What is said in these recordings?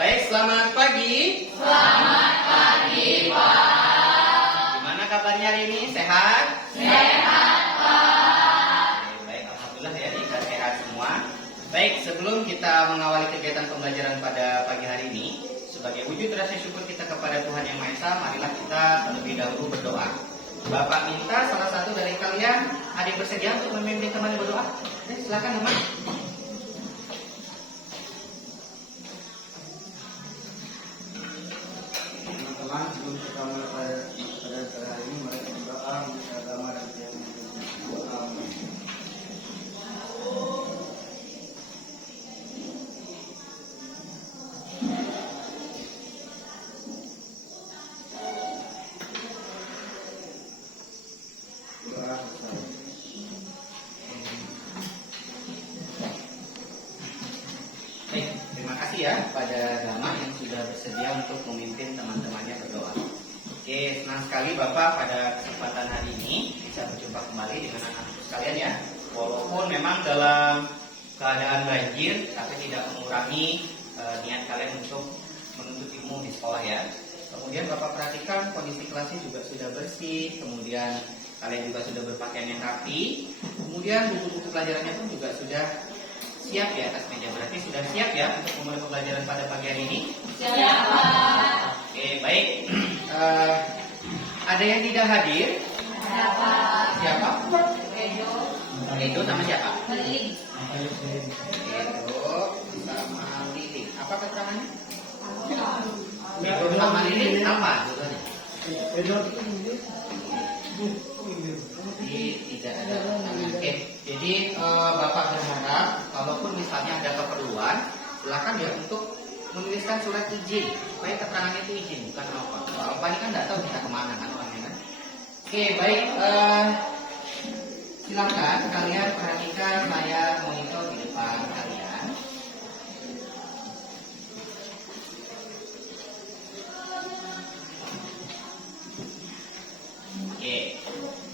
Baik, selamat pagi. Selamat pagi, Pak. Gimana kabarnya hari ini? Sehat? Sehat, Pak. Baik, alhamdulillah ya, kita sehat semua. Baik, sebelum kita mengawali kegiatan pembelajaran pada pagi hari ini, sebagai wujud rasa syukur kita kepada Tuhan Yang Maha Esa, marilah kita terlebih dahulu berdoa. Bapak minta salah satu dari kalian, ada yang bersedia untuk memimpin teman berdoa? Silakan teman. Teman-teman, sebelum kita mulai pada acara hari ini, mari kita berdoa untuk agama dan keyakinan kita. Amin. Doa bersama. Baik, terima kasih ya pada Dama yang sudah bersedia untuk memimpin teman-temannya berdoa. Oke, senang sekali Bapak pada kesempatan hari ini bisa berjumpa kembali dengan anak-anak sekalian ya. Walaupun memang dalam keadaan banjir, tapi tidak mengurangi niat kalian untuk menuntut ilmu di sekolah ya. Kemudian Bapak perhatikan kondisi kelasnya juga sudah bersih, kemudian kalian juga sudah berpakaian yang rapi, kemudian buku-buku pelajarannya pun juga sudah siap di atas meja. Berarti sudah siap ya untuk memulai pembelajaran pada pagi hari ini? Siap, Pak. Oke, baik. Ada yang tidak hadir? Siapa? Siapa? Edo. Itu sama siapa? Beli. Itu sama Lili. Apa keterangannya? Itu sama Lili apa? Jadi tidak ada keterangan. Oke, jadi Bapak berharap kalaupun misalnya ada keperluan, silakan ya untuk menuliskan surat izin supaya keterangannya itu izin, bukan apa. Apa ini kan nggak tahu kita kemana kan orangnya kan. Oke, baik. Silakan kalian perhatikan saya monitor di depan kalian. Oke.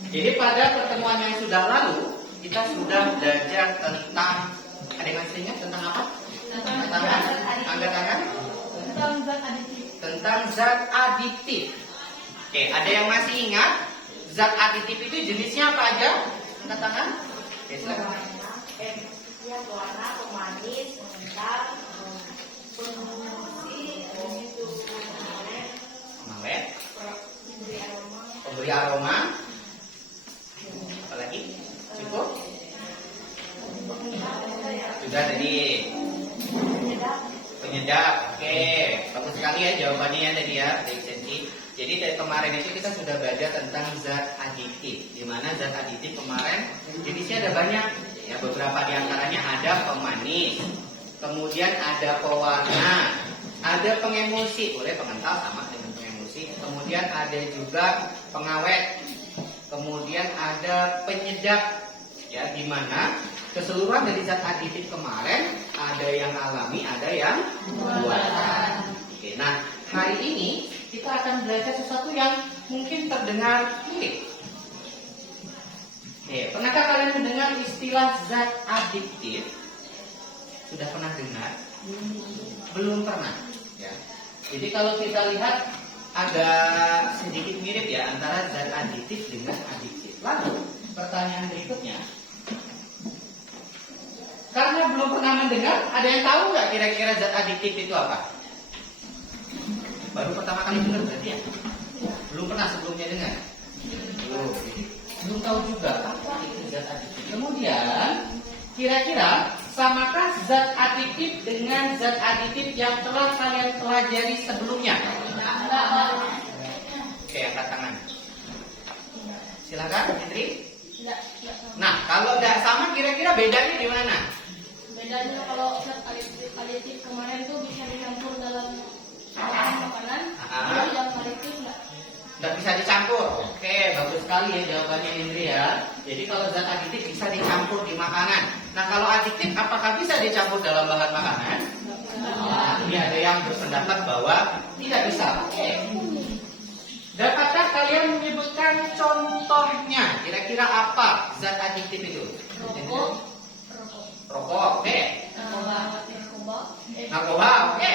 Jadi pada pertemuan yang sudah lalu kita sudah belajar tentang, ada yang masih ingat tentang apa? Tentang angkat tangan? Tentang zat aditif. Oke, ada yang masih ingat zat aditif itu jenisnya apa aja? Angkat tangan. Oke, silakan. Ya, warna, pemanis, pengental, Pengawet, memberi aroma, pemberi aroma. Apalagi? Cukup? Sudah tadi. Penyedap. Oke, bagus sekali ya jawabannya ya tadi ya, Sensi. Jadi dari kemarin itu kita sudah belajar tentang zat aditif. Di mana zat aditif kemarin jenisnya ada banyak. Ya, beberapa diantaranya ada pemanis, kemudian ada pewarna, ada pengemulsi, boleh pengental sama dengan pengemulsi. Kemudian ada juga pengawet, kemudian ada penyedap. Ya, di mana keseluruhan dari zat aditif kemarin ada yang alami, ada yang buatan. Oke, nah hari ini kita akan belajar sesuatu yang mungkin terdengar unik. Oke, pernahkah kalian mendengar istilah zat adiktif? Sudah pernah dengar? Belum pernah. Ya. Jadi kalau kita lihat ada sedikit mirip ya antara zat adiktif dengan adiktif. Lalu pertanyaan berikutnya, karena belum pernah mendengar, ada yang tahu nggak kira-kira zat adiktif itu apa? Baru pertama kali dengar berarti ya? Belum pernah sebelumnya dengar? Belum. Belum tahu juga apa itu zat aditif. Kemudian, kira-kira samakah zat aditif dengan zat aditif yang telah kalian pelajari sebelumnya? Oke, angkat tangan. Silakan, Fitri. Nah, kalau tidak sama, kira-kira bedanya di mana? Bedanya kalau zat aditif kemarin tuh bisa dicampur dalam makanan, kalau yang aditif enggak. Tidak bisa dicampur. Oke, bagus sekali ya jawabannya Indri ya. Jadi kalau zat aditif bisa dicampur di makanan. Nah, kalau adiktif apakah bisa dicampur dalam bahan makanan? Nah, ini ada yang berpendapat bahwa tidak bisa. Oke. Dapatkah kalian menyebutkan contohnya? Kira-kira apa zat adiktif itu? Rokok. Rokok, oke. Narkoba. Narkoba, oke.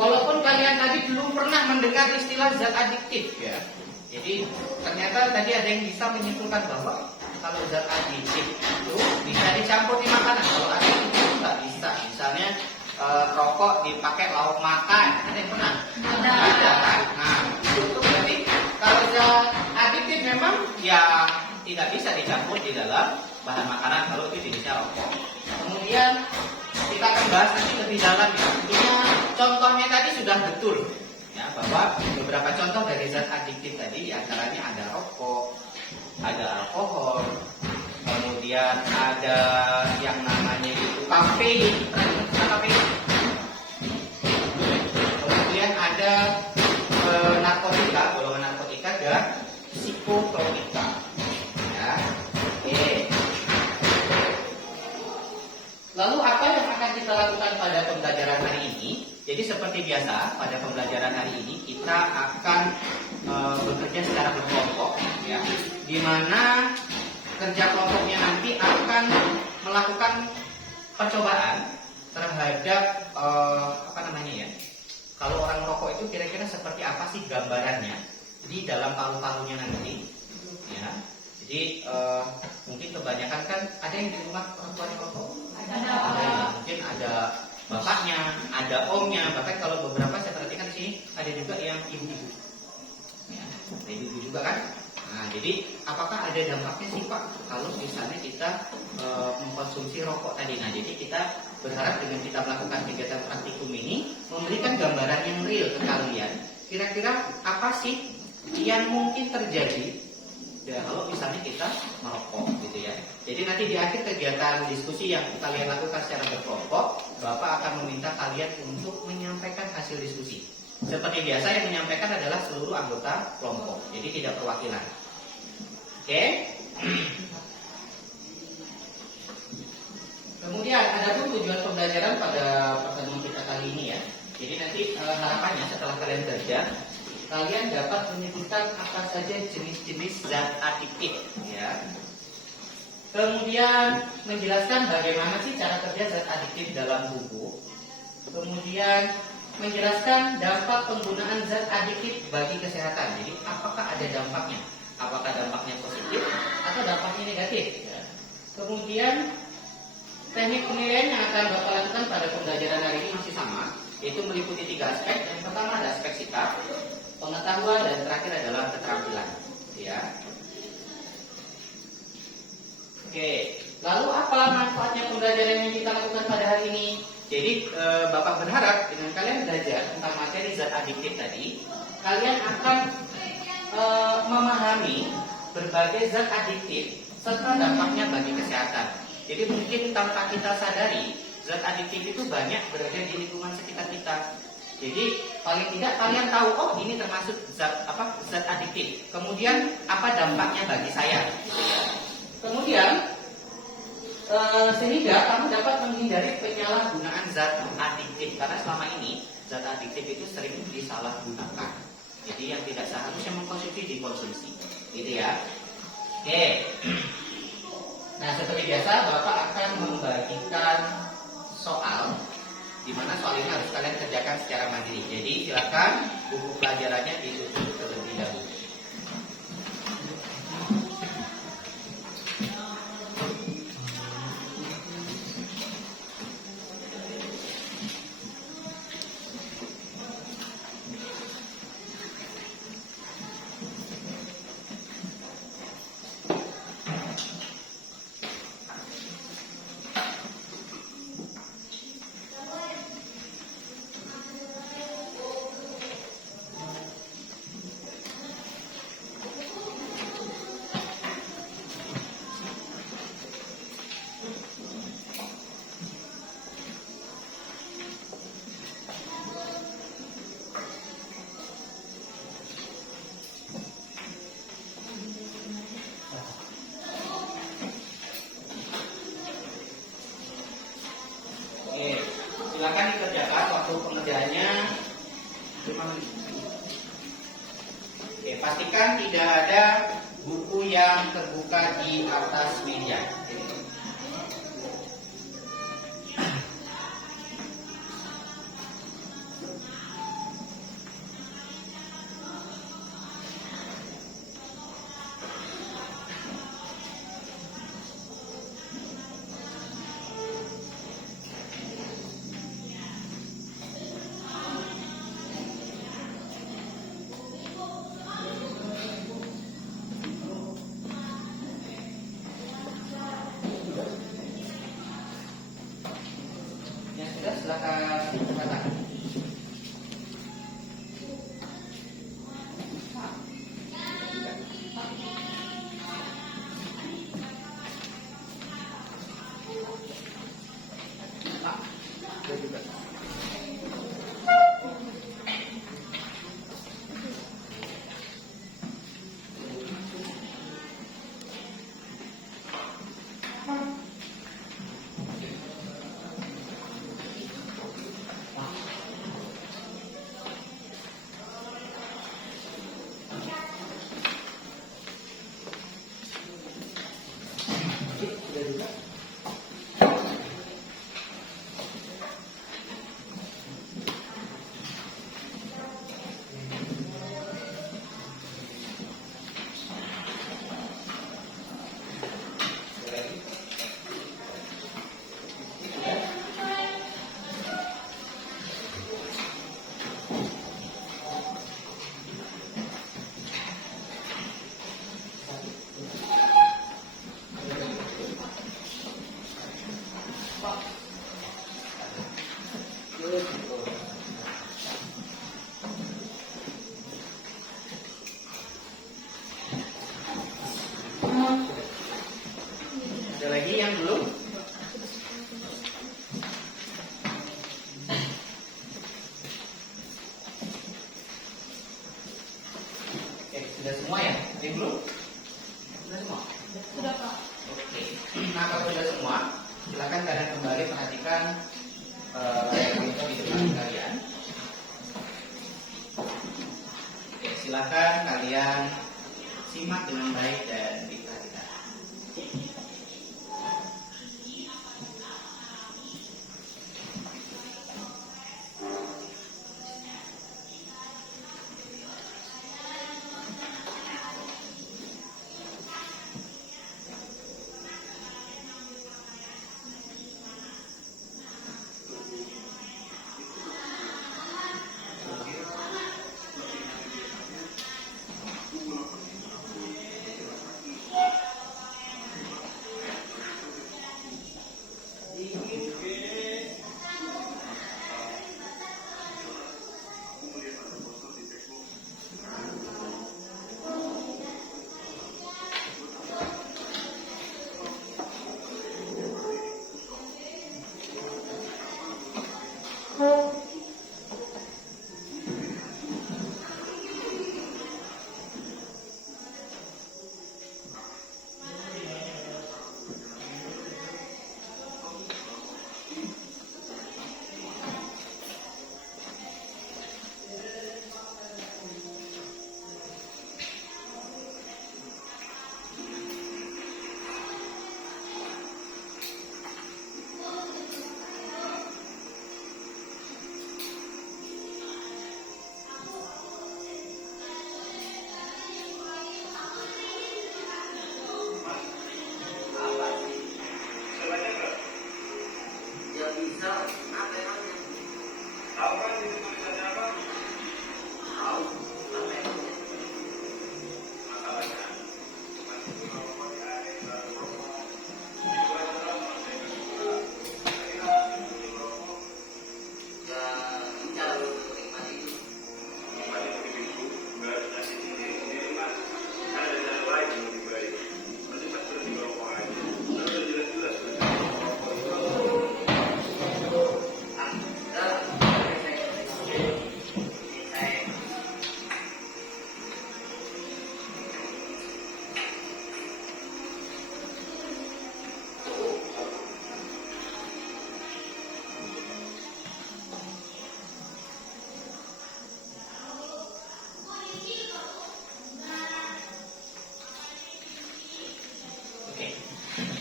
walaupun kalian tadi belum pernah mendengar istilah zat adiktif ya. Jadi ternyata tadi ada yang bisa menyimpulkan bahwa kalau zat adiktif itu bisa dicampur di makanan. Kalau adiktif itu nggak bisa. Misalnya rokok dipakai lauk makan, ada yang pernah? Ada kan? Nah, itu berarti kalau zat adiktif memang ya tidak bisa dicampur di dalam bahan makanan kalau itu jenisnya rokok. Kemudian kita akan bahas nanti lebih dalam ya. Tentunya contohnya tadi sudah betul ya, bahwa beberapa contoh dari zat adiktif tadi diantaranya ada rokok, ada alkohol, kemudian ada yang namanya itu kafein, kemudian ada narkotika, golongan narkotika dan psikotropika. Ya, oke. Lalu apa yang akan kita lakukan pada pembelajaran hari ini? Jadi seperti biasa pada pembelajaran hari ini kita akan bekerja secara berkelompok, ya, di mana kerja kelompoknya nanti akan melakukan percobaan terhadap apa namanya ya? Kalau orang merokok itu kira-kira seperti apa sih gambarannya di dalam paru-parunya nanti? Ya, jadi mungkin kebanyakan kan ada yang di rumah orang tua yang merokok. Ada, mungkin ada bapaknya, ada omnya, bahkan kalau beberapa saya perhatikan di sini ada juga yang ibu-ibu, ya, ada ibu juga kan. Nah, jadi apakah ada dampaknya sih Pak kalau misalnya kita mengkonsumsi rokok tadi? Nah, jadi kita berharap dengan kita melakukan kegiatan praktikum ini memberikan gambaran yang real ke kalian. Kira-kira apa sih yang mungkin terjadi? Ya, kalau misalnya kita merokok gitu ya. Jadi nanti di akhir kegiatan diskusi yang kalian lakukan secara berkelompok, Bapak akan meminta kalian untuk menyampaikan hasil diskusi. Seperti biasa yang menyampaikan adalah seluruh anggota kelompok, jadi tidak perwakilan. Oke? Kemudian ada pun tujuan pembelajaran pada pertemuan kita kali ini ya. Jadi nanti harapannya setelah kalian kerja, kalian dapat menyebutkan apa saja jenis-jenis zat adiktif, ya. Kemudian menjelaskan bagaimana sih cara kerja zat adiktif dalam tubuh. Kemudian menjelaskan dampak penggunaan zat adiktif bagi kesehatan. Jadi apakah ada dampaknya? Apakah dampaknya positif atau dampaknya negatif? Ya. Kemudian teknik penilaian yang akan Bapak lakukan pada pembelajaran hari ini masih sama, yaitu meliputi 3 aspek. Yang pertama ada aspek sikap, pengetahuan, dan terakhir adalah keterampilan. Ya. Oke, lalu apa manfaatnya pembelajaran yang kita lakukan pada hari ini? Jadi Bapak berharap dengan kalian belajar tentang materi zat adiktif tadi, kalian akan memahami berbagai zat adiktif serta dampaknya bagi kesehatan. Jadi mungkin tanpa kita sadari, zat adiktif itu banyak berada di lingkungan sekitar kita. Jadi paling tidak kalian tahu, oh ini termasuk zat adiktif. Kemudian apa dampaknya bagi saya? Kemudian sehingga kamu dapat menghindari penyalahgunaan zat adiktif, karena selama ini zat adiktif itu sering disalahgunakan. Jadi yang tidak seharusnya mengkonsumsi dikonsumsi, gitu ya. Oke. Nah seperti biasa Bapak akan membagikan soal, di mana soal ini harus kalian kerjakan secara mandiri. Jadi silakan buku pelajarannya ditutup terlebih dahulu. Silakan dikerjakan waktu pengerjaannya 5 menit. Oke, pastikan tidak ada buku yang terbuka di atas meja. Sudah semua ya? Yang belum? Sudah semua? Sudah Pak. Oke. Nah kalau sudah semua, silakan kalian kembali perhatikan layar monitor di depan kalian. Oke, silakan kalian simak dengan baik dan diperhatikan.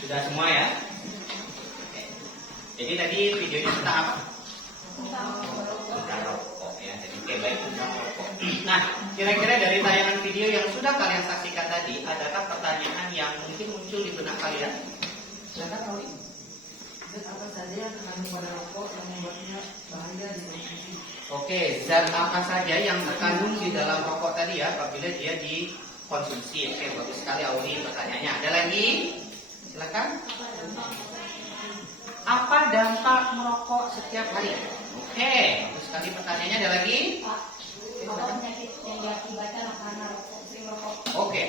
Sudah semua ya? Oke. Jadi tadi videonya tentang apa? Tentang rokok ya. Jadi oke, baik tentang rokok. Nah, kira-kira dari tayangan video yang sudah kalian saksikan tadi, adakah pertanyaan yang mungkin muncul di benak kalian? Silakan tahu zat apa saja yang terkandung pada rokok yang membuatnya bahaya di konsumsi. Oke, zat apa saja yang terkandung di dalam rokok tadi ya, apabila dia dikonsumsi. Oke, bagus sekali Auri pertanyaannya. Ada lagi? Silakan. Apa dampak merokok setiap hari? Oke, bagus sekali pertanyaannya. Ada lagi? Pak, apa penyakit yang diakibatkan karena rokok, sering rokok? Oke,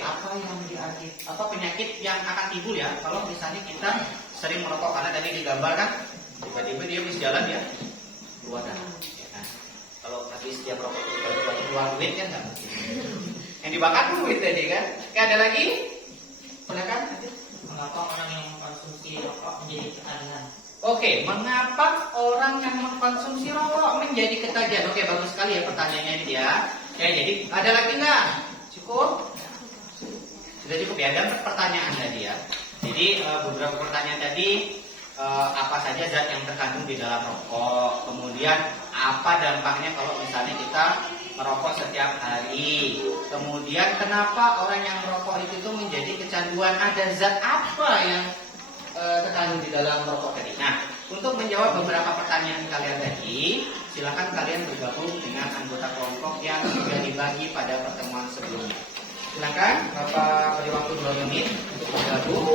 apa penyakit yang akan timbul ya kalau misalnya kita sering merokok, karena tadi digambarkan tiba-tiba dia bisa jalan ya keluar darah. Ya kan? Kalau habis dia merokok tiba-tiba keluar duit kan nggak mungkin. Yang dibakar duit tadi kan? Oke, ada lagi? Silakan. Mengapa orang yang mengkonsumsi rokok menjadi ketagihan? Oke, mengapa orang yang mengkonsumsi rokok menjadi ketagihan? Oke, bagus sekali ya pertanyaannya ini ya. Ya, jadi ada lagi nggak? Cukup? Sudah cukup ya. Dan pertanyaan tadi ya. Jadi beberapa pertanyaan tadi, apa saja zat yang terkandung di dalam rokok, kemudian apa dampaknya kalau misalnya kita merokok setiap hari, kemudian kenapa orang yang merokok itu menjadi kecanduan, ada zat apa yang terkandung di dalam rokok tadi. Nah, untuk menjawab beberapa pertanyaan kalian tadi, silakan kalian bergabung dengan anggota kelompok yang sudah dibagi pada pertemuan sebelumnya. Silakan, Bapak beri waktu 2 menit untuk bergabung.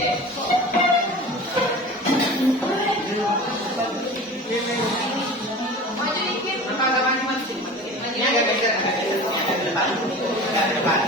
Maju dikit. Agak maju, maju. Ini agak geser, agak ke depan. Agak ke depan.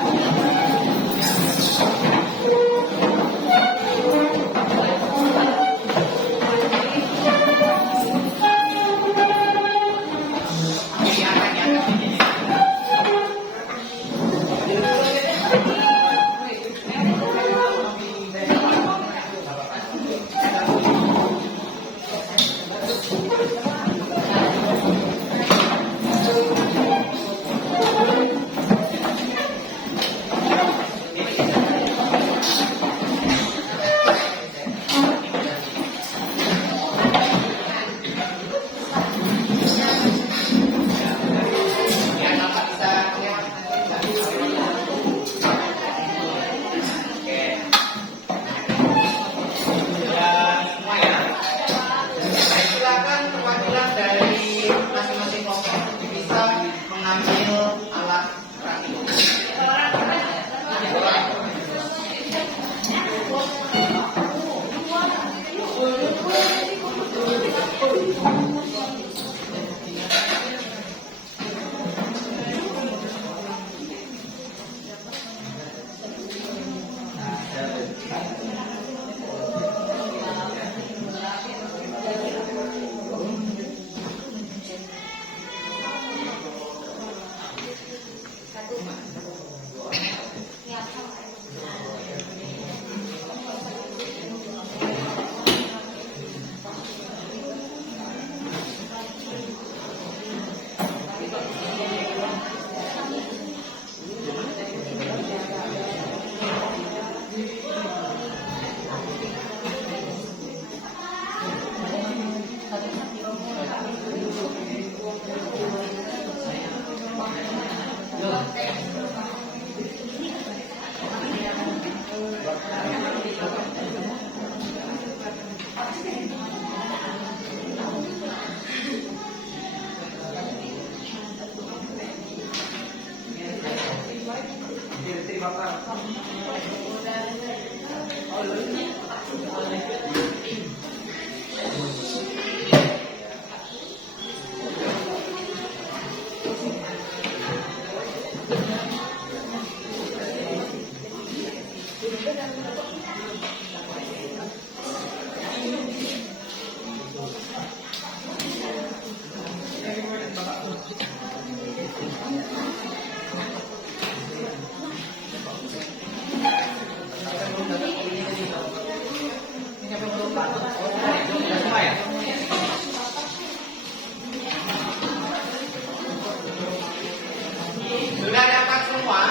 Sudah dapat semua?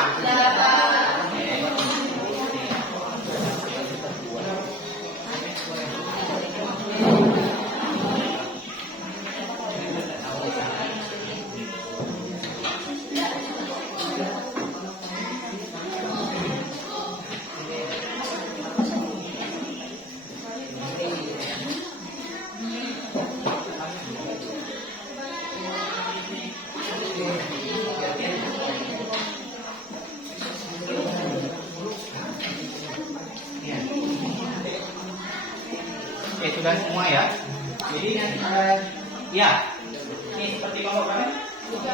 Oke, sudah semua ya. Jadi nanti ya, ini seperti kelompok berapa? 3,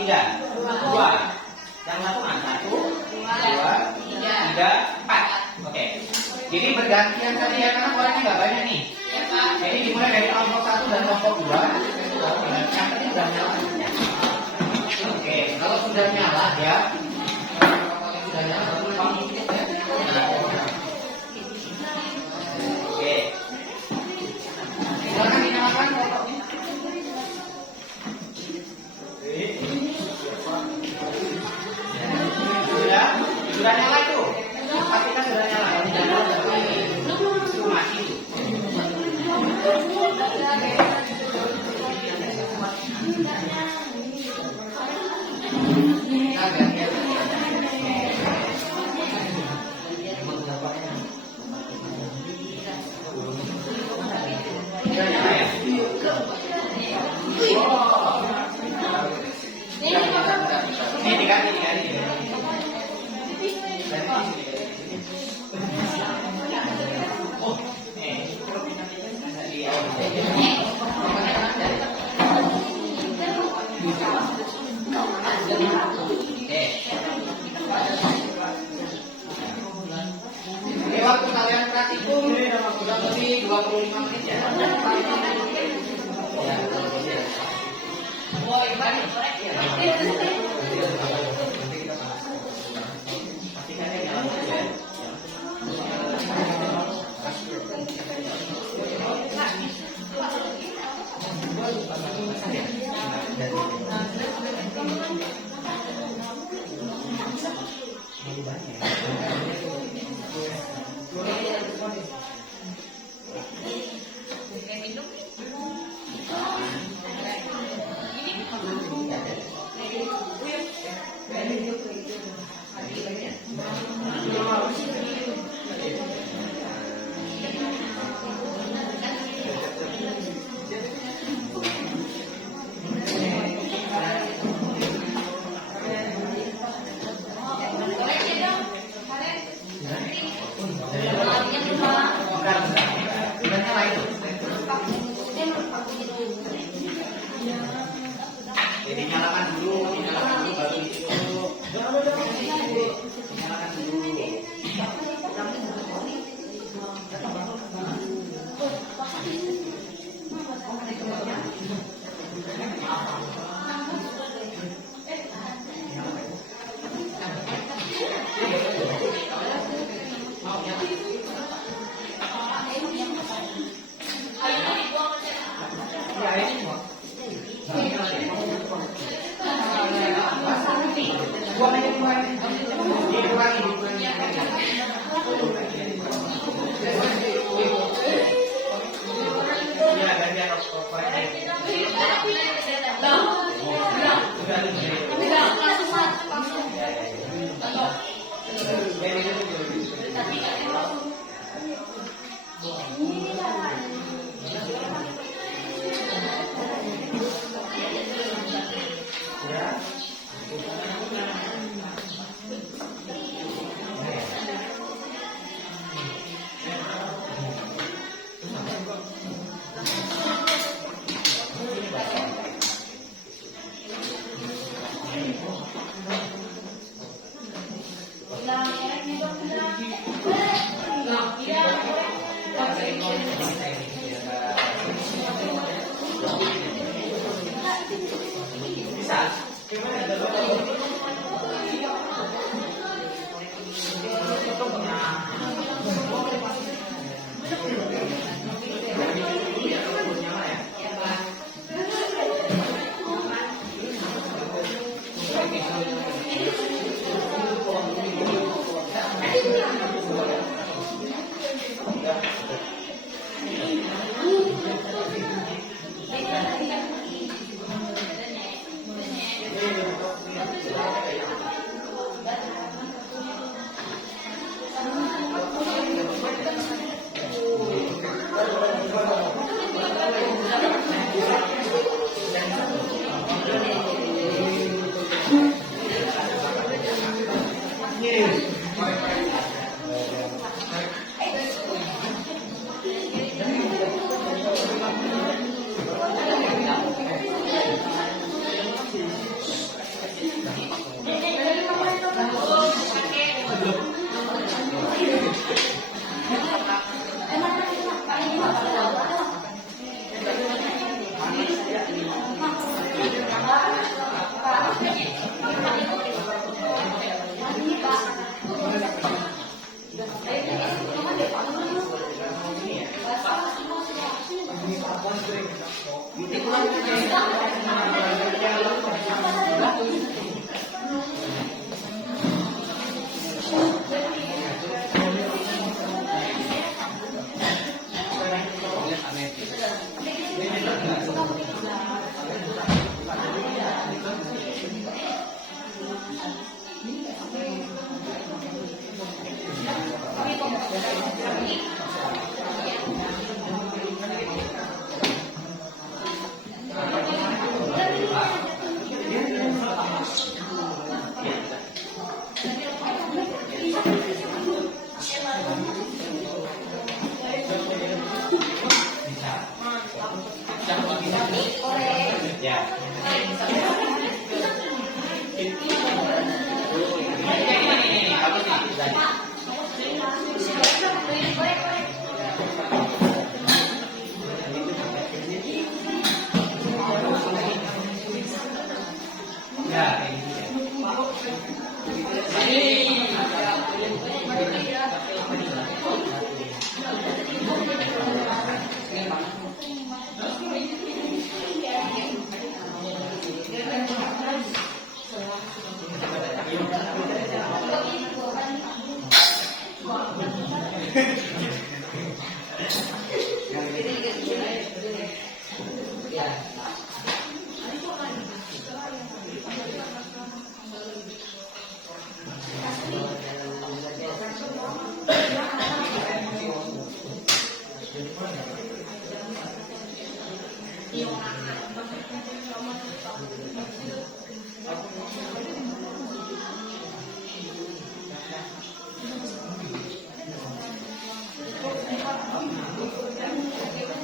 2. Yang lakukan 1, 2, 3, 4. Oke. Jadi bergantian tadi ya, karena keluarnya nggak banyak nih. Jadi dimulai dari kelompok 1 dan kelompok 2. Yang tadi sudah nyala. Oke, kalau sudah nyala ya. Sudah nyala, baru ngomong. Oke. Silakan dinyalakan kelompoknya. Sudah nyala tuh. Kita sudah nyala. Sudah nyala tapi itu mati tuh. Sudah nyala ya? Ini diganti. kurang lebih 25 menit ya. Ya, Oh, Iban, ya. Nanti kita bahas. Pastikan ya nyala ya. Jadi nyalakan dulu baru itu. Nyalakan dulu.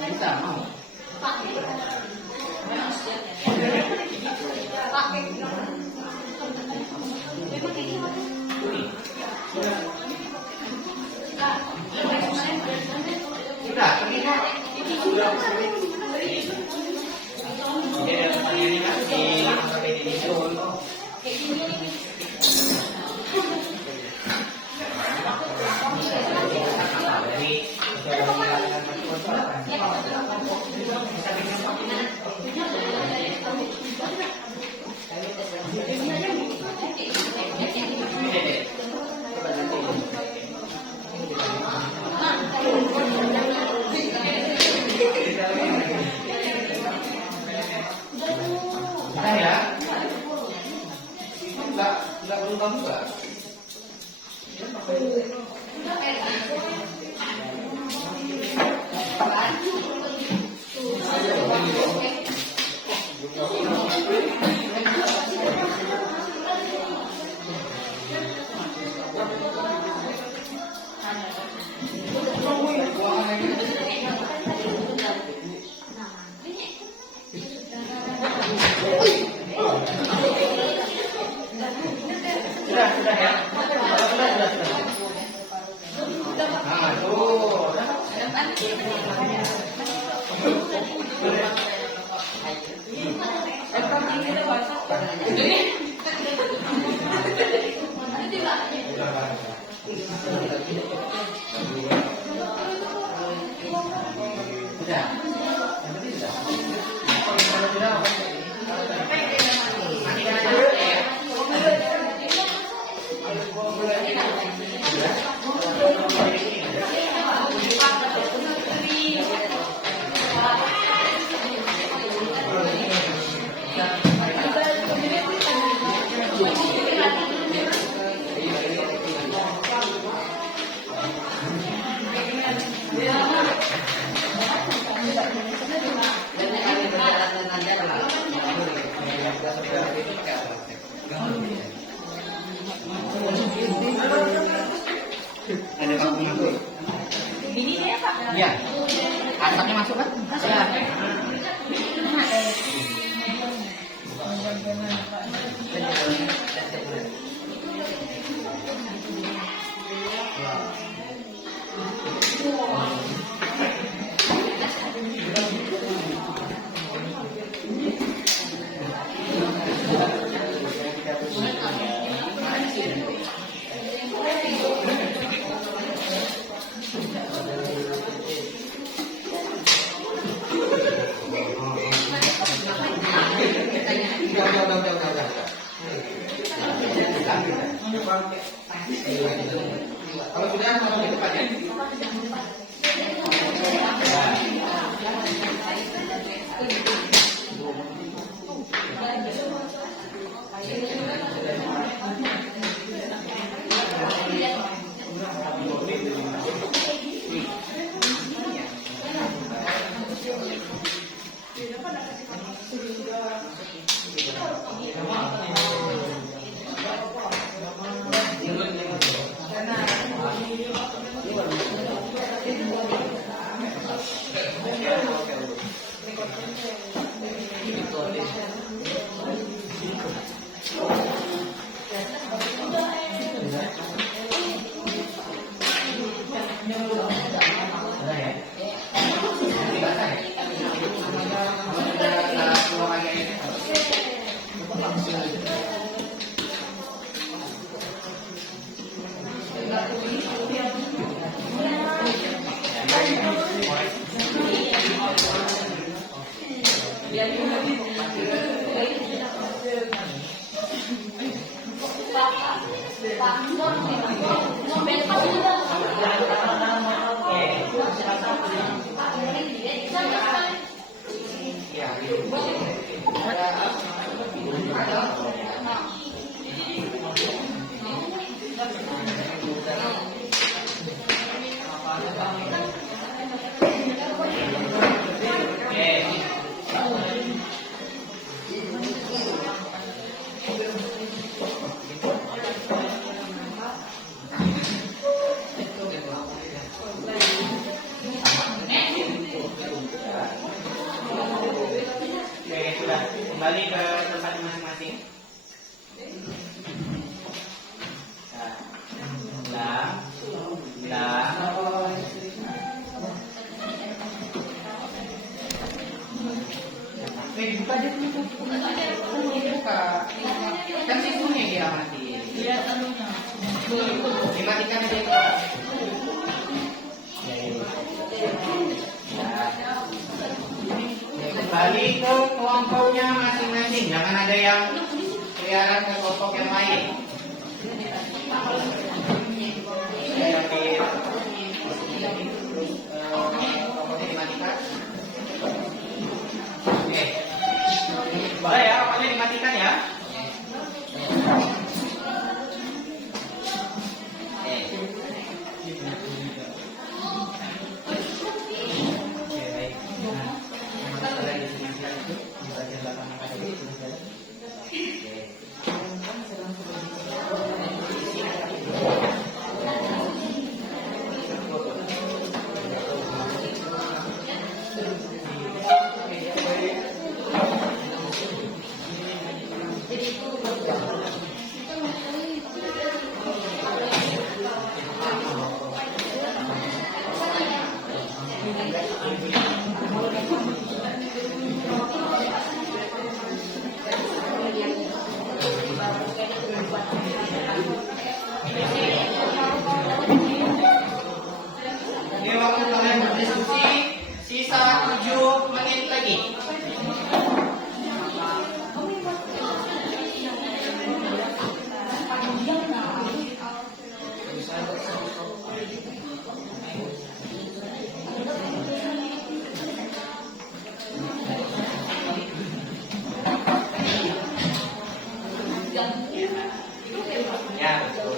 Bisa mau. Sudah, pergi kok. Sudah. Jadi ada pertanyaan ini kan di sampai di sini. Nah ya, enggak berubah juga. Sudah ya. Nah, tuh. Sudah. Ada Pak Pengatur. Ini ya Pak. Iya. Asapnya masuk kan? Ya. Kalau sudah mau ke depan ya. Oke, dibuka aja dulu. Dibuka. Kan situnya dia mati. Lihat anunya. Dimatikan aja itu. Kembali ke kelompoknya masing-masing. Jangan ada yang keliaran ke kelompok yang lain. Kelompoknya dimatikan. Oke. Boleh ya, rokoknya dimatikan ya. Ini waktu kalian berdiskusi sisa 7 menit lagi. Ya, betul.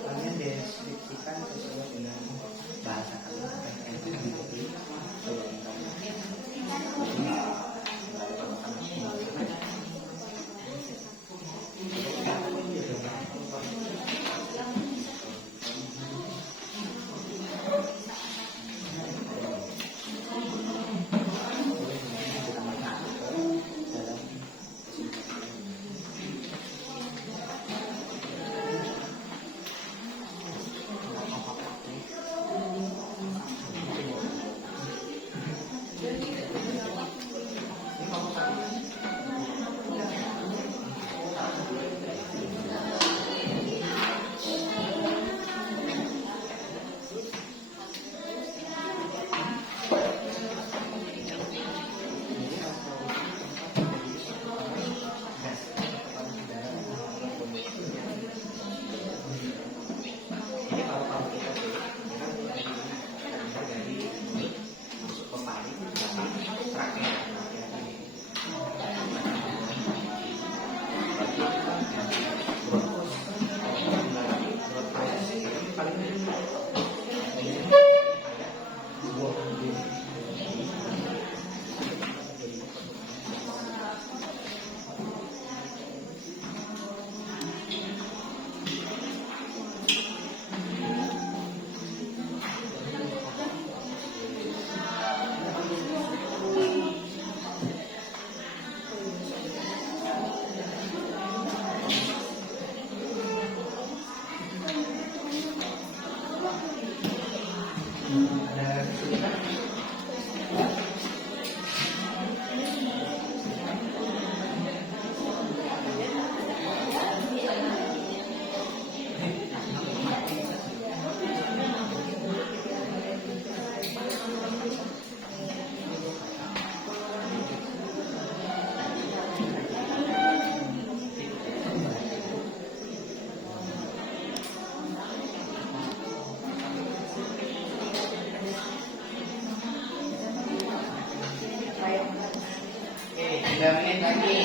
Kalian deskripsikan sesuai dengan bahasa kalian yang mengikuti sebelum Jadi kalau kita dari masuk ke paling terakhir 3 menit lagi.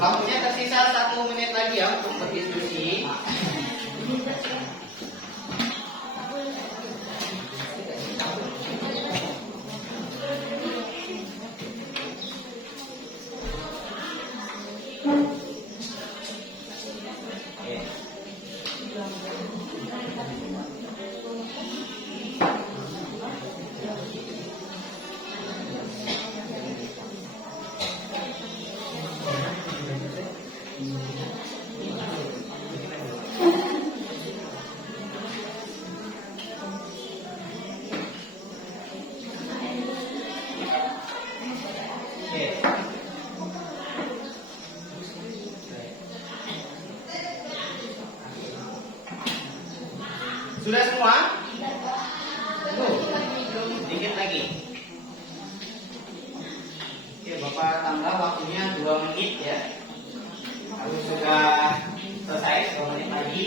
Waktunya tersisa 1 menit lagi ya untuk berdiskusi. Sudah semua? Dikit lagi. Oke, Bapak tambah waktunya 2 menit ya. Harus sudah selesai 2 menit lagi.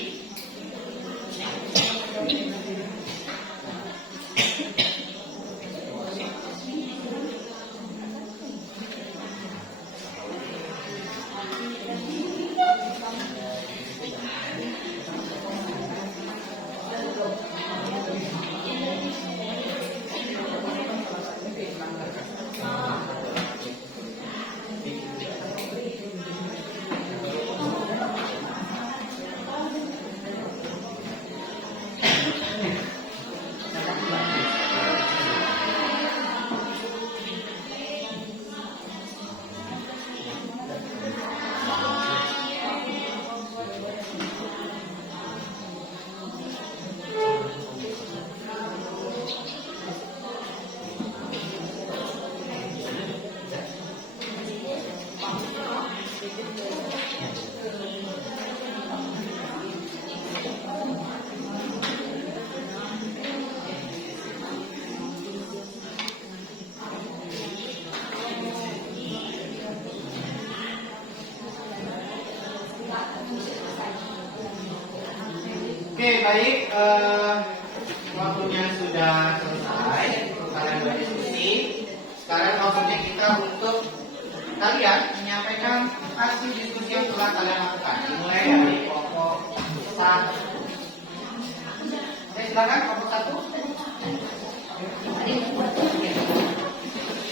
Oke, baik. Waktunya sudah selesai untuk kalian berdiskusi. Sekarang waktunya kita untuk kalian menyampaikan hasil diskusi yang telah kalian lakukan. Dimulai dari kelompok 1. Oke, silakan kelompok 1.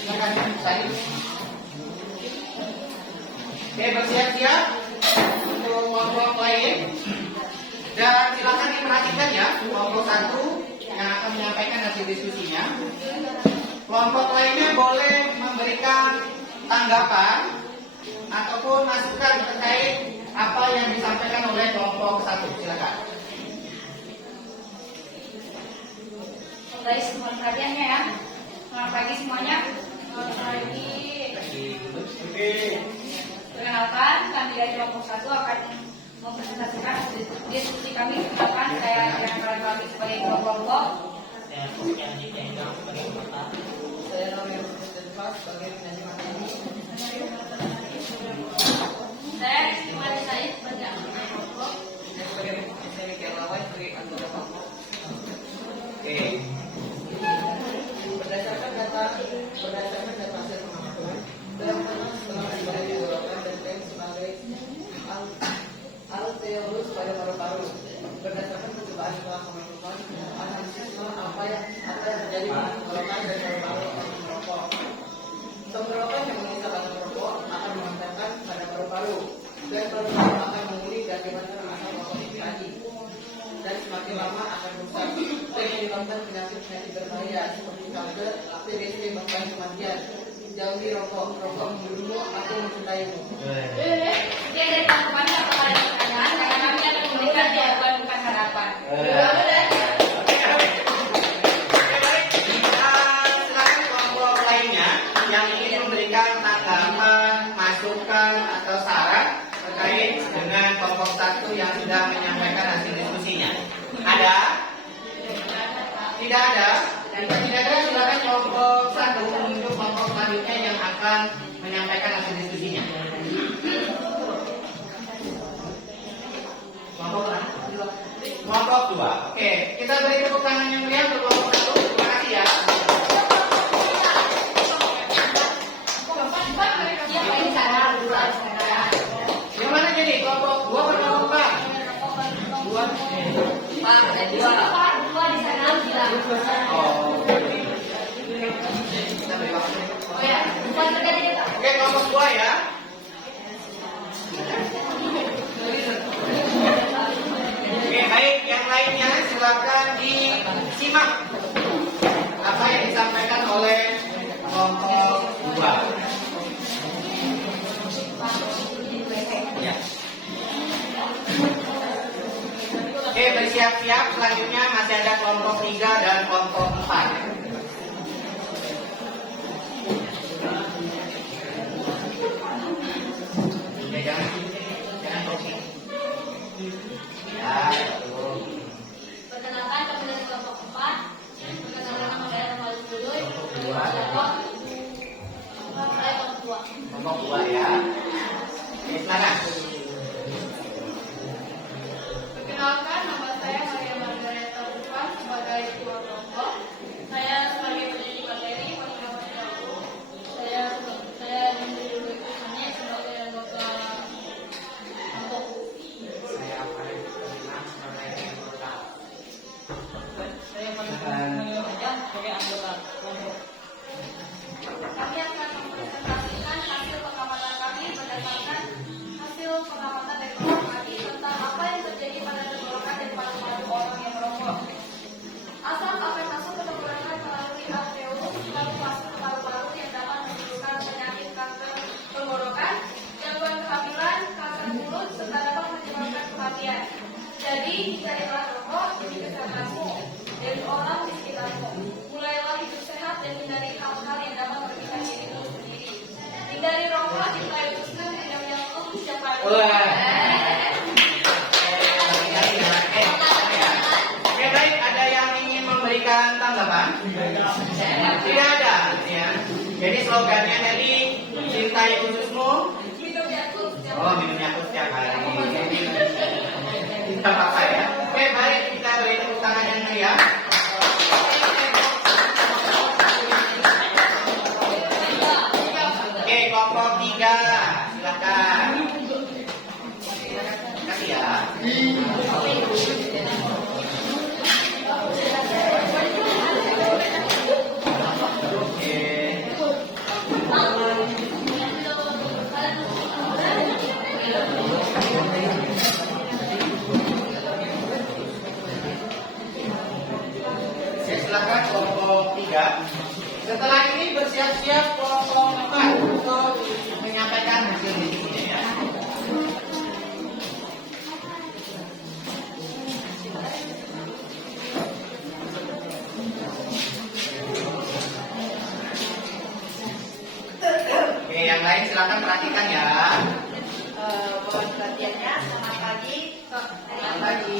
Silakan tadi. Oke, bersiap-siap untuk kelompok lain. Dan silakan diperhatikan ya, kelompok 1 yang akan menyampaikan hasil diskusinya. Kelompok lainnya boleh memberikan tanggapan ataupun masukan terkait apa yang disampaikan oleh kelompok 1. Silakan. Guys, mohon perhatiannya ya. Selamat pagi semuanya. Selamat pagi. Perkenalkan, kami dari kelompok 1 akan mempresentasikan diskusi kami. Perkenalkan, saya yang kami sebagai kelompok. Saya Novel Steadfast sebagai penyanyi materi. Saya Ismail Said sebagai anggota kelompok. Saya sebagai Michael Lawai sebagai anggota kelompok. Oke. Berdasarkan data hasil pengamatan, dalam temuan setelah dibalik digolongkan dan klaim sebagai alveolus pada paru-paru. Berdasarkan percobaan setelah pengumuman, analisisme apa yang terjadi pada tenggorokan dan paru-paru akan merokok. Tenggorokan yang mengisahkan merokok akan mengantarkan pada paru-paru, dan paru-paru akan mengulik bagaimana asal rokok itu tadi. Dan semakin lama akan rusak dan menyebabkan penyakit-penyakit berbahaya seperti kanker, TBC, bahkan kematian. Jauhi rokok, rokok membunuhmu atau mencintaimu. Dia ada tanggapannya atau ada pertanyaan, karena kami akan memberikan jawaban bukan harapan. Silakan kelompok lainnya yang ingin memberikan tanggapan, masukan atau saran terkait dengan kelompok 1 yang sudah menyampaikan hasil diskusinya. Ada? Tidak ada? Jika tidak ada, silakan kelompok 1 menunjuk kelompok selanjutnya yang akan menyampaikan hasil diskusinya. Kelompok 2. Oke, kita beri tepuk tangan yang meriah untuk kelompok 1. Terima kasih ya. Yang mana jadi? Kelompok 2 atau kelompok 4? 2. Pak, ada dua di sana bilang. Oh. Oh ya, bukan terjadi kita. Oke, kelompok 2 ya. Oke, baik. Yang lainnya silakan disimak apa yang disampaikan oleh kelompok 2. Ya. Oke, bersiap-siap. Selanjutnya masih ada kelompok 3 dan kelompok 4. Ya, jangan toksik. Ya, betul. Perkenalkan, kami dari kelompok 4. Perkenalkan, nama saya Novel Duluy. Saya kelompok 2. Kelompok 2 ya. Oke, silakan. Perkenalkan, nama saya Maria Margareta Bukan sebagai ketua kelompok. Saya sebagai penyanyi materi Masyarakat Jawa. Saya dulu hanya sebagai anggota kelompok. Saya paling pernah sebagai anggota. Saya paling pernah sebagai anggota kelompok. Kami akan mempresentasikan hasil pengamatan kami berdasarkan hasil pengamatan dari kelompok kami tentang apa yang terjadi pada tenggorokan dan paru-paru orang yang merokok. Asap akan masuk ke tenggorokan melalui alveolus, lalu masuk ke paru-paru yang dapat menimbulkan penyakit kanker tenggorokan, gangguan kehamilan, kanker mulut, serta dapat menyebabkan kematian. Jadi, hindarilah rokok demi kesehatanmu dari orang di sekitarmu. Mulailah hidup sehat dan hindari hal-hal yang dapat merugikan dirimu sendiri. Hindari rokok jika itu dengan yang siapa Oke, baik. Ada yang ingin memberikan tanggapan? Tidak ada, ya. Jadi slogannya tadi cintai khususmu. minum Yakult. Oh, minum Yakult setiap hari. Tidak apa-apa ya. Oke, baik. silakan kelompok 3. Setelah ini bersiap-siap kelompok 4 untuk menyampaikan hasil diskusinya ya. Oke, yang lain silakan perhatikan ya. Mohon perhatiannya. Selamat pagi. Selamat pagi.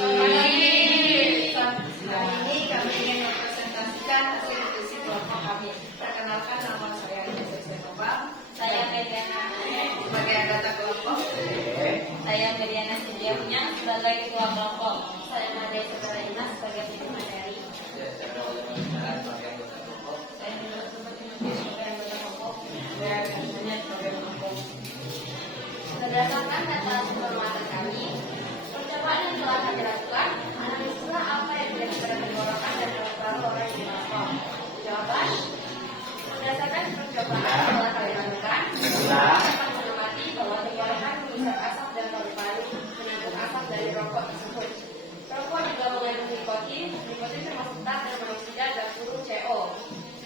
Hari ini kami ingin mempresentasikan hasil diskusi kelompok kami. Perkenalkan, nama saya Indah Nova. Saya Mediana, Sebagai anggota kelompok, saya Mediana Sediapunya sebagai ketua kelompok. Saya Nadia Saudara Ina sebagai tim materi. Saya Nurul sebagai anggota kelompok. dan semuanya sebagai kelompok. Berdasarkan data pengamatan kami, percobaan yang telah kami lakukan, analisislah apa yang menjadi pada tenggorokan dan lalu orang di kelompok. Jawaban: berdasarkan percobaan yang telah kami lakukan, dapat mengamati bahwa tenggorokan mengisap asap dan paru-paru mengandung asap dari rokok tersebut. Rokok juga mengandung nikotin termasuk tar dan monoksida dan fluor CO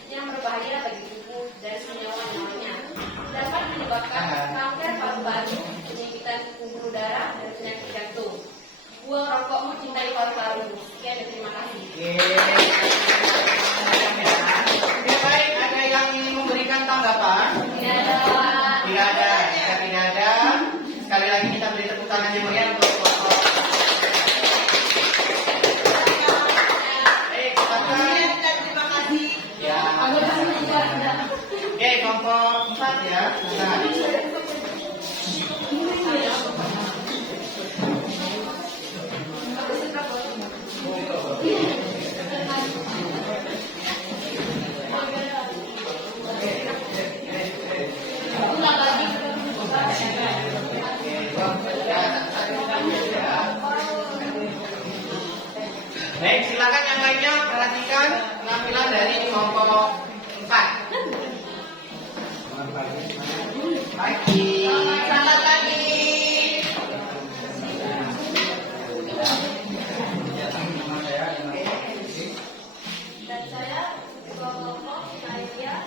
yang berbahaya bagi tubuh dari senyawa-nyawanya. Dapat menyebabkan kanker paru-paru, penyempitan pembuluh darah, dan penyakit jantung. Buang rokokmu, cintai paru-paru. Sekian dan terima kasih. Oke, baik, ada yang ingin memberikan tanggapan? Tidak ada. Tidak ada. Jika tidak ada, sekali lagi kita beri tepuk tangan yang meriah untuk kelompok. Baik, silakan. Terima kasih. Ya. Oke, kelompok 4 ya. Nah. Baik, silakan yang lainnya perhatikan penampilan dari kelompok 4. Pagi. Selamat pagi. Dan saya ketua kelompok Nadia.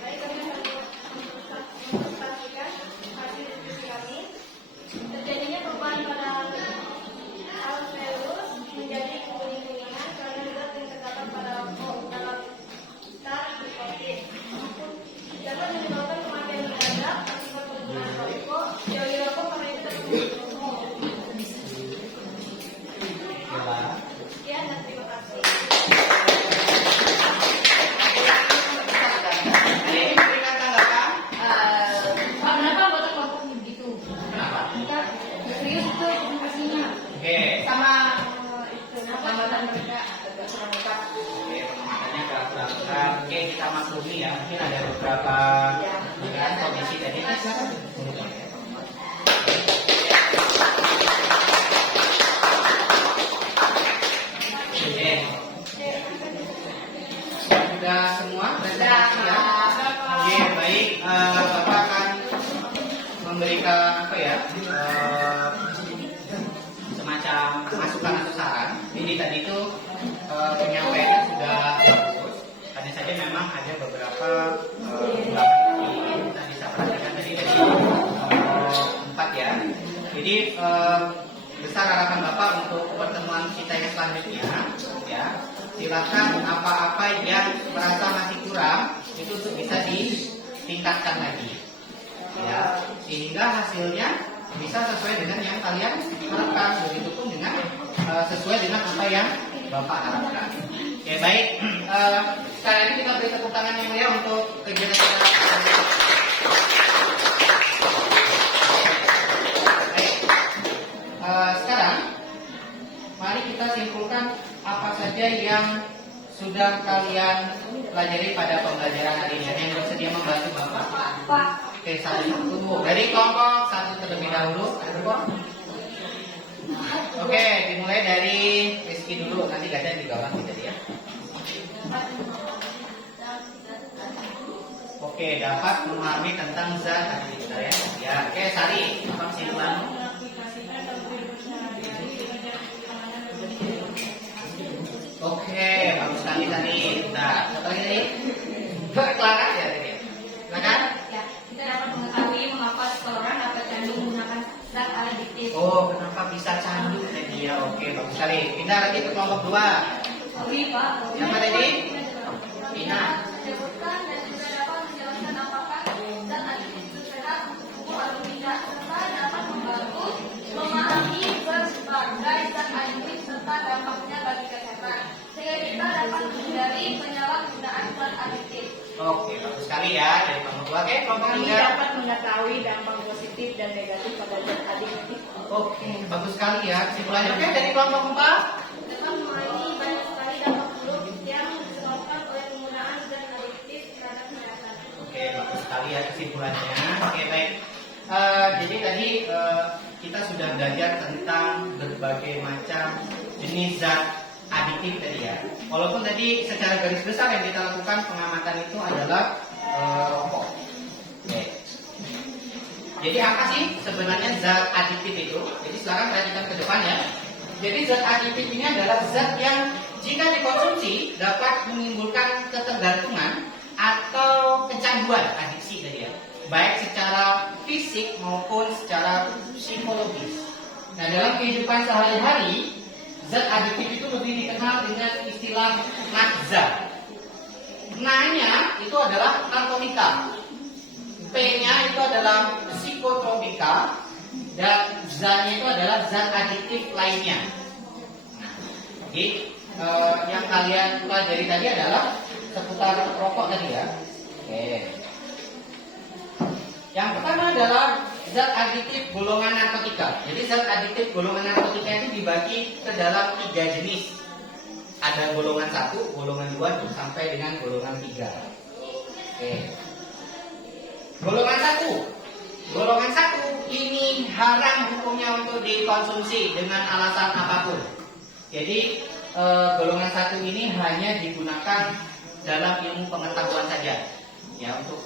Baik, kami akan mempresentasikan hasil diskusi kami. Terjadinya perubahan pada alveolus menjadi kuning-kuningan karena zat yang terdapat pada dalam tar nikotin. Dapat menyebabkan kematian mendadak akibat penggunaan rokok. Jauhi rokok karena itu dapat membunuh. Sekian dan terima kasih. Ada yang memberikan tanggapan? Pak, kenapa anggota kelompoknya begitu? Kenapa? Kita serius itu komunikasinya Oke. sama itu pengamatan mereka agak kurang lengkap. Oke, pengamatannya kurang. Oke, kita maklumi ya. Mungkin ada beberapa dengan kondisi tadi. Oke. Sudah semua presentasi ya. Oke, baik. Bapak akan memberikan apa ya? Semacam masukan atau saran. Ini tadi itu penyampaiannya sudah bagus. Hanya saja memang ada beberapa kita bisa perhatikan tadi dari 4 ya. Jadi besar harapan Bapak untuk pertemuan kita yang selanjutnya ya. Silakan apa-apa yang merasa masih kurang itu untuk bisa ditingkatkan lagi. Ya, sehingga hasilnya bisa sesuai dengan yang kalian harapkan, begitupun dengan sesuai dengan apa yang Bapak harapkan. Oke, baik. Sekali lagi kita beri tepuk tangan yang meriah untuk kegiatan kita. Baik. Sekarang mari kita simpulkan apa saja yang sudah kalian pelajari pada pembelajaran hari ini. Ada yang bersedia membantu Bapak? Pak, Oke, satu dari kelompok 1 terlebih dahulu. Oke, dimulai dari Rizky dulu. Nanti Gajan di bawah kita ya. Oke. Oke, dapat memahami tentang zat aditif bentar ya. Ya, oke, Sari, apa kesimpulanmu? Mengaplikasikan dan sehari-hari dengan pengamanan berbagai Oke, bagus sekali tadi. Nah, satu lagi tadi. Silakan ya tadi. Silakan. Ya, kita dapat mengetahui mengapa seseorang dapat candu menggunakan zat adiktif. Oh, kenapa bisa candu tadi ya? Oke, bagus sekali. Pindah lagi ke kelompok 2. Oke, Pak. Siapa tadi? Pindah. menyebutkan dan juga dapat menjelaskan apakah zat aditif itu sehat untuk tubuh atau tidak, serta dapat membantu memahami berbagai zat aditif serta dampaknya bagi kesehatan, sehingga kita dapat menghindari penyalahgunaan zat aditif. Oke, bagus sekali ya dari kelompok 2. Oke, kelompok Kami 3. dapat mengetahui dampak positif dan negatif pada zat adiktif. Oke, bagus sekali ya kesimpulannya. Oke, dari kelompok 4. Dapat mengurangi banyak sekali dampak buruk yang disebabkan oleh penggunaan zat adiktif terhadap kesehatan. Oke, bagus sekali ya kesimpulannya. Oke, baik. Jadi tadi kita sudah belajar tentang berbagai macam jenis zat adiktif tadi ya. Walaupun tadi secara garis besar yang kita lakukan pengamatan itu adalah rokok. Oke. Jadi apa sih sebenarnya zat adiktif itu? Jadi sekarang perhatikan ke depan ya. Jadi zat adiktif ini adalah zat yang jika dikonsumsi dapat menimbulkan ketergantungan atau kecanduan, adiksi tadi ya, baik secara fisik maupun secara psikologis. Nah, dalam kehidupan sehari-hari zat adiktif itu lebih dikenal dengan istilah NADZA. N-nya itu adalah narkotika, P-nya itu adalah psikotropika, dan Z-nya itu adalah zat adiktif lainnya. Nah, jadi yang kalian pelajari tadi adalah seputar rokok tadi ya. Oke. Yang pertama adalah zat adiktif golongan narkotika. Jadi zat adiktif golongan narkotika itu dibagi ke dalam 3 jenis. Ada golongan 1, golongan 2 sampai dengan golongan 3. Oke. Golongan 1. Golongan 1 ini haram hukumnya untuk dikonsumsi dengan alasan apapun. Jadi golongan 1 ini hanya digunakan dalam ilmu pengetahuan saja, ya, untuk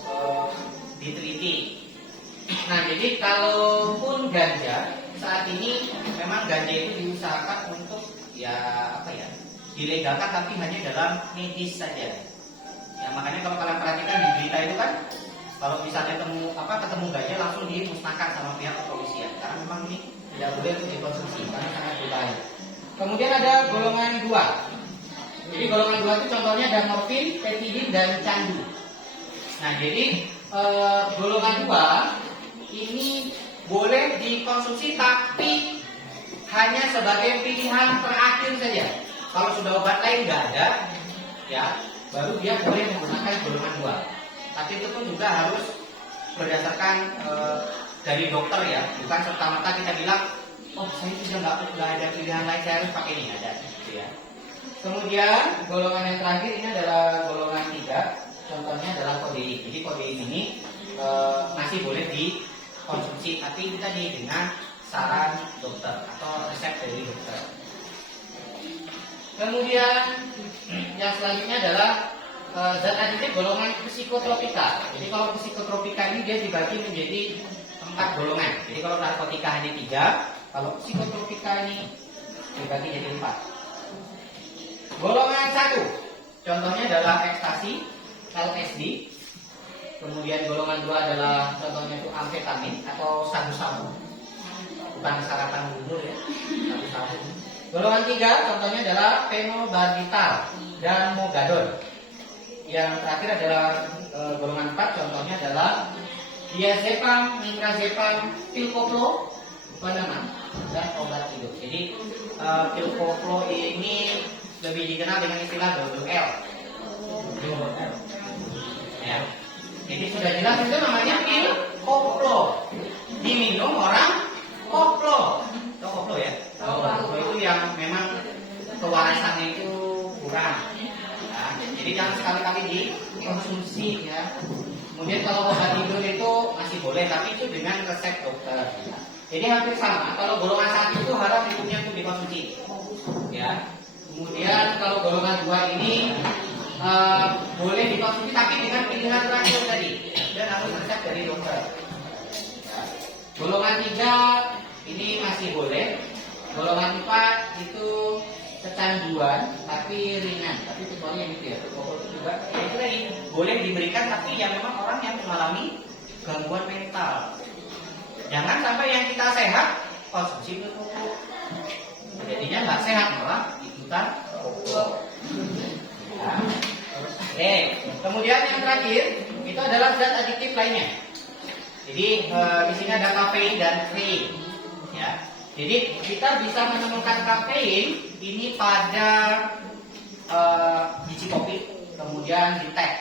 diteliti. Nah, jadi kalaupun ganja saat ini memang ganja itu diusahakan untuk dilegalkan tapi hanya dalam medis saja. Ya, makanya kalau kalian perhatikan di berita itu kan, kalau misalnya ketemu ganja langsung dimusnahkan sama pihak kepolisian karena memang ini tidak boleh untuk dikonsumsi karena sangat berbahaya. Kemudian ada golongan 2. Jadi golongan 2 itu contohnya ada morfin, petidin, dan candu. Nah, jadi golongan 2 ini boleh dikonsumsi tapi hanya sebagai pilihan terakhir saja. Kalau sudah obat lain nggak ada, ya, baru dia boleh menggunakan golongan 2. Tapi itu pun juga harus berdasarkan dari dokter ya, bukan serta-merta kita bilang, oh saya sudah nggak ada pilihan lain, saya harus pakai ini, ada, gitu ya. Kemudian golongan yang terakhir ini adalah golongan 3, contohnya adalah kodein. Jadi kodein ini masih boleh dikonsumsi, tapi tadi dengan saran dokter atau resep dari dokter. Kemudian yang selanjutnya adalah zat adiktif golongan psikotropika. Jadi kalau psikotropika ini dia dibagi menjadi 4 golongan. Jadi kalau narkotika hanya 3, kalau psikotropika ini dibagi jadi 4. Golongan 1, contohnya adalah ekstasi, LSD. Kemudian golongan 2 adalah contohnya itu amfetamin atau sabu-sabu. Bukan sarapan bubur ya, sabu-sabu. Golongan 3 contohnya adalah fenobarbital dan mogadon. Yang terakhir adalah golongan 4 contohnya adalah diazepam, nitrazepam, pilkoplo, penenang, dan obat tidur. Jadi pilkoplo ini lebih dikenal dengan istilah WL. Ya. Jadi sudah jelas itu namanya pilkoplo. Diminum orang koplo. Tahu koplo ya? Koplo itu yang memang kewarasannya itu kurang. Ya. Jadi jangan sekali-kali dikonsumsi ya. Kemudian kalau obat tidur itu masih boleh, tapi itu dengan resep dokter. Ya. Jadi hampir sama. Kalau golongan 1 itu haram hukumnya untuk dikonsumsi. Ya. Kemudian kalau golongan 2 ini boleh dikonsumsi tapi dengan pilihan terakhir tadi dan harus resep dari dokter. Golongan 3 ini masih boleh. Golongan 4 itu kecanduan tapi ringan, tapi kecuali yang itu ya. Pokok itu juga itu tadi boleh diberikan tapi yang memang orang yang mengalami gangguan mental. Jangan sampai yang kita sehat konsumsi pupuk. Jadinya nggak sehat malah ikutan pupuk. Ya. Oke, kemudian yang terakhir itu adalah zat adiktif lainnya. Jadi di sini ada kafein dan kafein. Ya. Jadi kita bisa menemukan kafein ini pada biji kopi, kemudian di teh.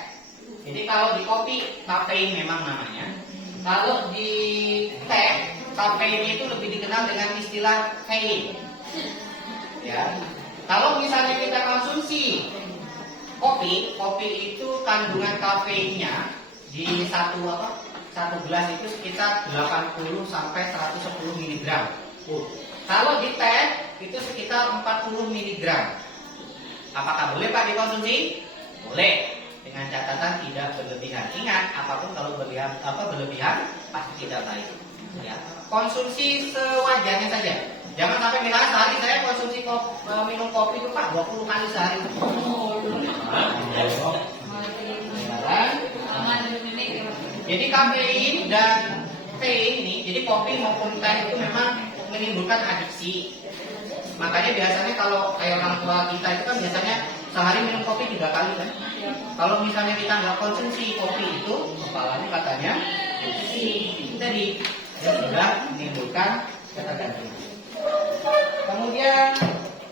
Jadi kalau di kopi kafein memang namanya. Kalau di teh kafein itu lebih dikenal dengan istilah kafein. Ya. Kalau misalnya kita konsumsi kopi itu kandungan kafeinnya di satu gelas itu sekitar 80 sampai 110 mg. Kalau di teh itu sekitar 40 mg. Apakah boleh Pak dikonsumsi? Boleh, dengan catatan tidak berlebihan. Ingat, apapun kalau berlebihan pasti tidak baik. Ya. Konsumsi sewajarnya saja. Jangan sampai misalnya sehari saya konsumsi minum kopi itu Pak 20 kali sehari. Jadi kafein dan kafein ini, jadi kopi maupun teh itu memang menimbulkan adiksi. Makanya biasanya kalau kayak orang tua kita itu kan biasanya sehari minum kopi 3 kali kan. Kalau misalnya kita nggak konsumsi kopi itu, kepalanya katanya itu tadi sudah menimbulkan ketergantungan. Kemudian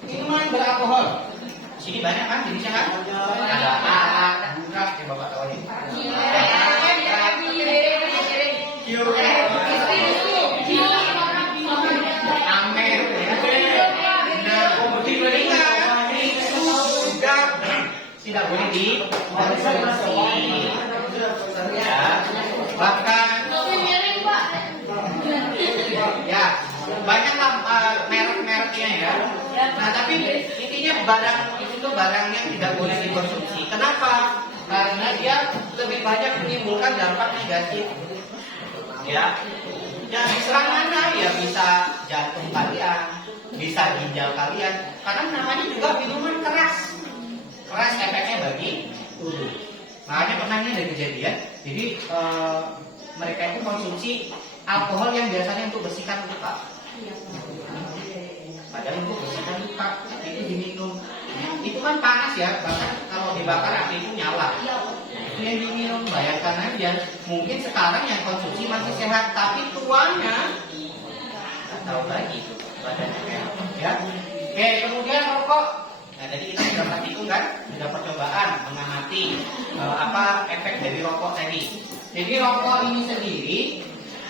minuman beralkohol. Sini banyak kan jenisnya kan? Ada AA, burak, yang Bapak tahu ini. Amer, tidak boleh dikonsumsi. Ya, bahkan ya banyaklah merek-mereknya ya. Nah tapi intinya barang itu barang yang tidak boleh dikonsumsi. Kenapa? Karena dia lebih banyak menimbulkan dampak negatif. Ya, yang diserang mana ya bisa jantung kalian, bisa ginjal kalian. Karena namanya juga minuman keras. Keras efeknya bagi tubuh. Makanya pernah ini ada kejadian. Jadi mereka itu konsumsi alkohol yang biasanya untuk bersihkan luka. Padahal untuk bersihkan luka itu diminum. Itu kan panas ya, bahkan kalau dibakar api itu nyala. Itu yang diminum, bayangkan aja. Mungkin sekarang yang konsumsi masih sehat, tapi tuanya nggak tahu lagi badannya. Ya. Oke, kemudian rokok. Nah, tadi kita sudah praktikum kan, sudah percobaan mengamati apa efek dari rokok tadi. Jadi rokok ini sendiri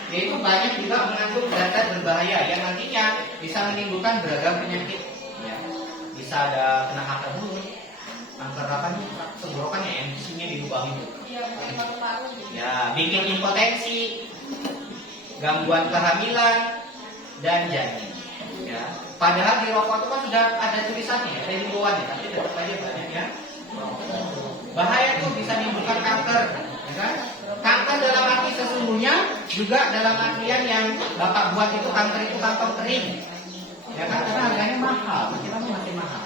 yaitu banyak juga mengandung zat berbahaya yang nantinya bisa menimbulkan beragam penyakit. Ya. Bisa ada kena kanker mulut, kanker tenggorokan yang emisinya dilubangin. Ya, bikin impotensi, gangguan kehamilan dan janin. Ya. Padahal di rokok itu kan sudah ada tulisannya, ada himbauannya, tapi tetap aja banyak ya. Bahaya itu bisa menimbulkan kanker, ya kan? Kanker dalam arti sesungguhnya juga dalam artian yang Bapak buat itu kanker itu kantong kering. Ya kan, karena harganya mahal, kita masih mahal.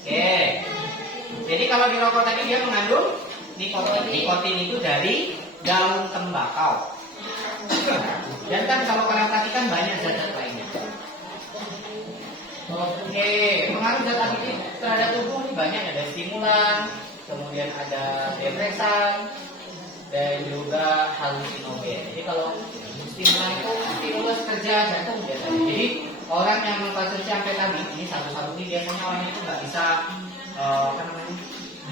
Oke. Jadi kalau di rokok tadi dia mengandung nikotin. Nikotin itu dari daun tembakau. Dan kan kalau kalian perhatikan banyak zat lainnya. Oke, pengaruh zat adiktif terhadap tubuh ini banyak, ada stimulan, kemudian ada depresan, dan juga halusinogen. Jadi kalau stimulan itu stimulus kerja jantung biasanya. Jadi orang yang mengkonsumsi amfetamin ini satu-satu ini biasanya orang itu nggak bisa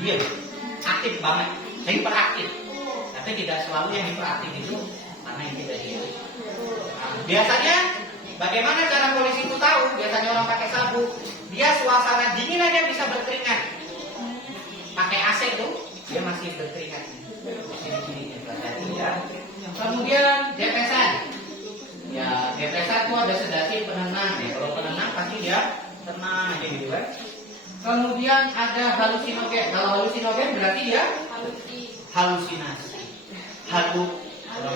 diam, aktif banget, hiperaktif. Tapi tidak selalu yang hiperaktif itu karena yang tidak diam. Nah, biasanya bagaimana cara polisi itu tahu? Biasanya orang pakai sabuk, dia suasana dingin aja bisa berkeringat. Pakai AC itu dia masih berkeringat. Ya. Kemudian depresan. Ya, depresan itu ada sedasi penenang. Ya, kalau penenang pasti dia tenang aja gitu kan. Kemudian ada halusinogen. Kalau halusinogen berarti dia halusinasi. Halu ya.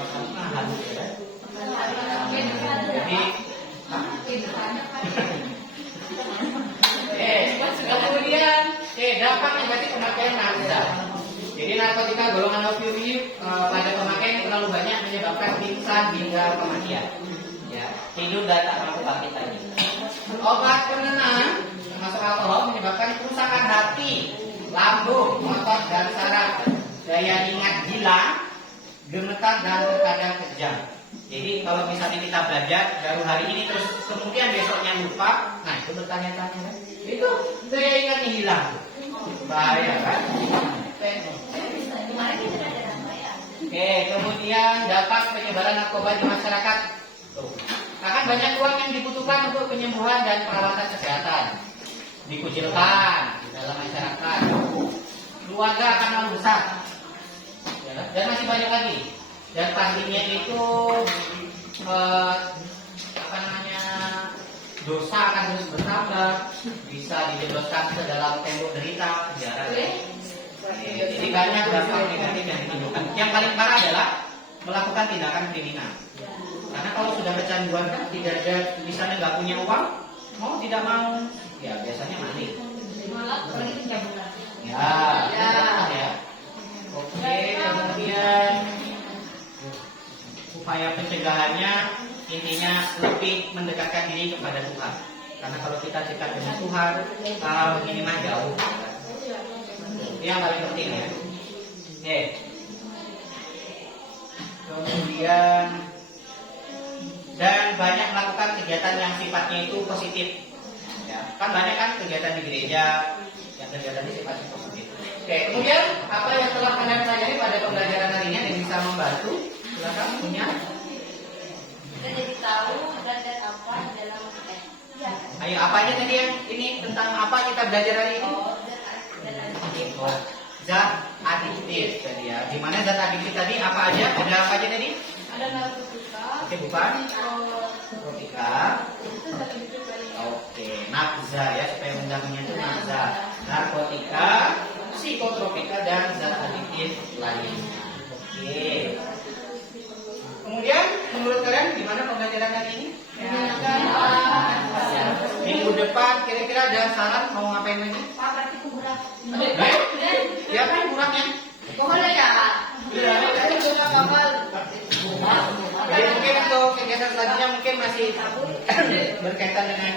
Jadi kemudian dampak negatif pemakaian narkotika. Jadi narkotika golongan opioid pada pemakaian yang terlalu banyak menyebabkan pingsan hingga kematian. Ya, tidur dan tak mampu bangkit lagi. Obat penenang termasuk alkohol menyebabkan kerusakan hati, lambung, otot dan saraf, daya ingat hilang, gemetar dan terkadang kejang. Jadi kalau misalnya kita belajar baru hari ini terus kemudian besoknya lupa, nah itu bertanya-tanya kan? Itu daya ingatnya hilang, bahaya kan? Oke, kemudian dampak penyebaran narkoba di masyarakat. Tuh. Akan banyak uang yang dibutuhkan untuk penyembuhan dan perawatan kesehatan. Dikucilkan di dalam masyarakat. Keluarga akan merusak. Ya, dan masih banyak lagi. Dan pastinya itu dosa akan terus bertambah, bisa dijebloskan ke dalam tembok derita penjara. Jadi banyak dampak negatif yang ditimbulkan. Yang paling parah adalah melakukan tindakan kriminal. Karena kalau sudah kecanduan kan tidak ada, misalnya nggak punya uang, mau tidak mau, ya biasanya mati. Ya. Oke, kemudian upaya pencegahannya intinya lebih mendekatkan diri kepada Tuhan. Karena kalau kita dekat dengan Tuhan, begini mah jauh. Itu yang paling penting ya. Oke. Kemudian dan banyak melakukan kegiatan yang sifatnya itu positif. Ya, kan banyak kan kegiatan di gereja yang kegiatannya sifatnya positif. Oke, kemudian apa yang telah kalian pelajari pada pembelajaran hari ini yang bisa membantu? Silakan punya. Kita jadi tahu zat apa dalam Ayo, apa aja tadi yang ini tentang apa kita belajar hari ini? Zat adiktif tadi ya. Di mana zat adiktif tadi apa aja? Ada apa aja tadi? Ada narkotika. Oke, bukan? Narkotika. Oke, nafza ya, supaya undangnya itu nafza. Narkotika, psikotropika dan zat adiktif lainnya. Oke. Kemudian menurut kalian gimana pembelajaran hari ini? Minggu depan kira-kira ada saran mau ngapain lagi? Ya apa yang kurangnya? Jadi mungkin untuk kegiatan selanjutnya mungkin masih berkaitan dengan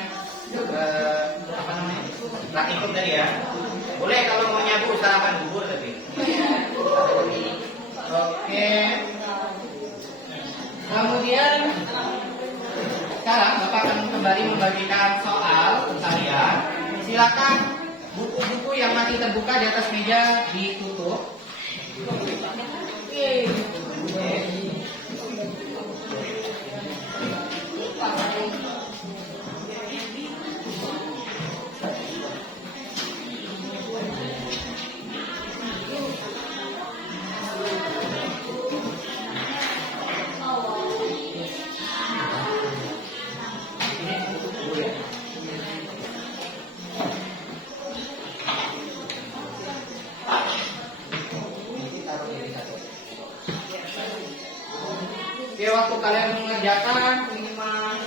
apa namanya? Praktikum tadi ya. Boleh kalau mau nyabu sarapan bubur tadi. Oke. Kemudian sekarang Bapak akan kembali membagikan soal untuk kalian. Silakan buku-buku yang masih terbuka di atas meja ditutup. Oke, waktu kalian mengerjakan minimal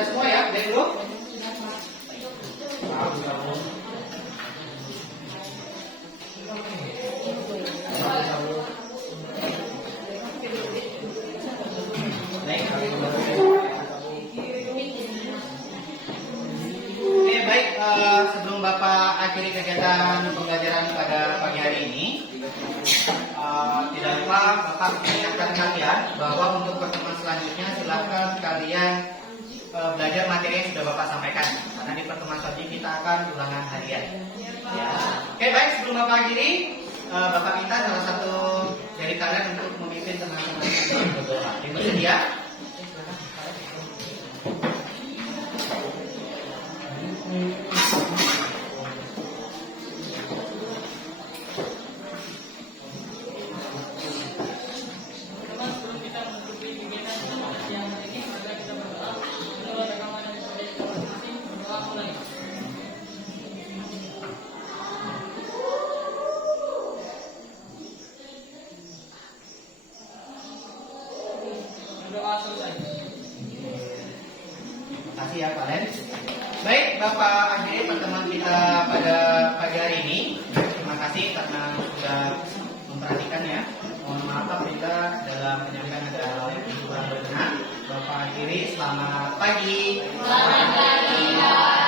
Sudah semua ya, baik dulu. Oke, baik. Sebelum Bapak akhiri kegiatan pembelajaran pada pagi hari ini, tidak lupa Bapak mengingatkan kalian bahwa untuk pertemuan selanjutnya silakan kalian belajar materi yang sudah Bapak sampaikan, karena di pertemuan selanjutnya kita akan ulangan harian. Ya. Oke, baik. Sebelum Bapak akhiri, Bapak minta salah satu dari kalian untuk memimpin teman-teman yang berdoa. Yang bersedia? Terima kasih ya kalian. Baik, Bapak akhiri pertemuan kita pada pagi hari ini. Terima kasih karena sudah memperhatikan ya. Mohon maaf apabila dalam penyampaian ada hal yang kurang berkenan. Bapak akhiri, selamat pagi. Selamat pagi.